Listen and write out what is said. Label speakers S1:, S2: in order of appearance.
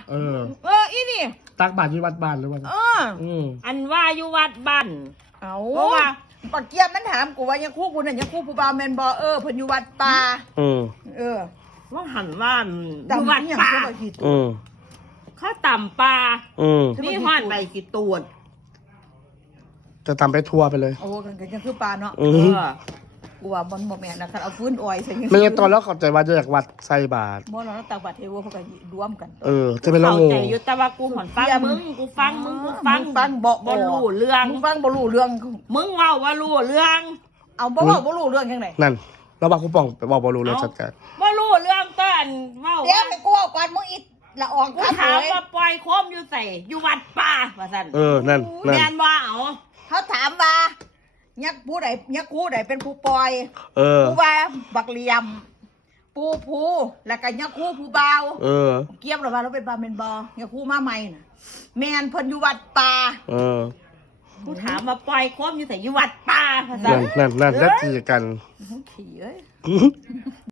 S1: อีนี่
S2: ตักบาตรอยู่วัดบ้านหรือว่า
S1: อันว่าอยู่วัดบ้านเพราะว่า
S3: ปักเกียบมันถามกูว่ายังคู่กูนั่นยังคู่ผู้บ่าวแมนบอเพิ่นอยู่วัดป่า
S1: ว่าหันว่า
S3: อยู่วัดป่า
S1: ข้าต่ำปลา
S3: นี่ฮอดไปกี่ตัว
S2: จะตามไปทัวร์ไปเลย
S3: โอ้กันยังคือปลาเนาะกูว่ามันบ่แม่นนะครับเอาฟื้นอ้อยใส่
S2: ไม่งั้นตอนแล้วเข้าใจว่าจะอยากวัดใส่บาตร
S3: บ่เราตักบาตรเทวะเขาก็ร่วมกัน
S2: จะเป็นเรา
S1: เข้าใจอยู่แต่ว่ากูหอนฟังมึงกูฟังบ่รู้เรื่อง
S3: มึงฟังบ่รู้เรื่อง
S1: มึงเว้าว่ารู้เรื่อง
S3: เอาบ่เว้าบ่รู้เรื่องจังได๋
S2: นั่นเราว่าคูปองไปบอกบ่รู้เรื่องจัดการ
S1: บ่รู้เรื่องตอนเว้า
S3: เดี๋ยวให้กูเอาก่อนมึงอีละออง
S1: กูถามว่าปล่อยโคมอยู่ใส่อยู่วัดป่าว่าซั่น
S2: นั่น
S1: แม่นบ่เอา
S3: เขาถามว่ายักษ์ผู้ใดยักษ์ผู้ใดเป็นผู้ปล่อยผู้ว่าบักเหลี่ยมผู้แล้วก็ยักษ์ผู้ผู้เบาเกี่ยมหรือว่าเราเป็นบาเมนบอยักษ์ผู้มาใหม่น่ะแมนเพิ่นอยู่วัดป่า
S1: กูถามว่าปล่อยโคมอยู่ใส่อยู่วัดป่า
S2: นั่นนั่นทีกัน
S3: ขี่เอ้ย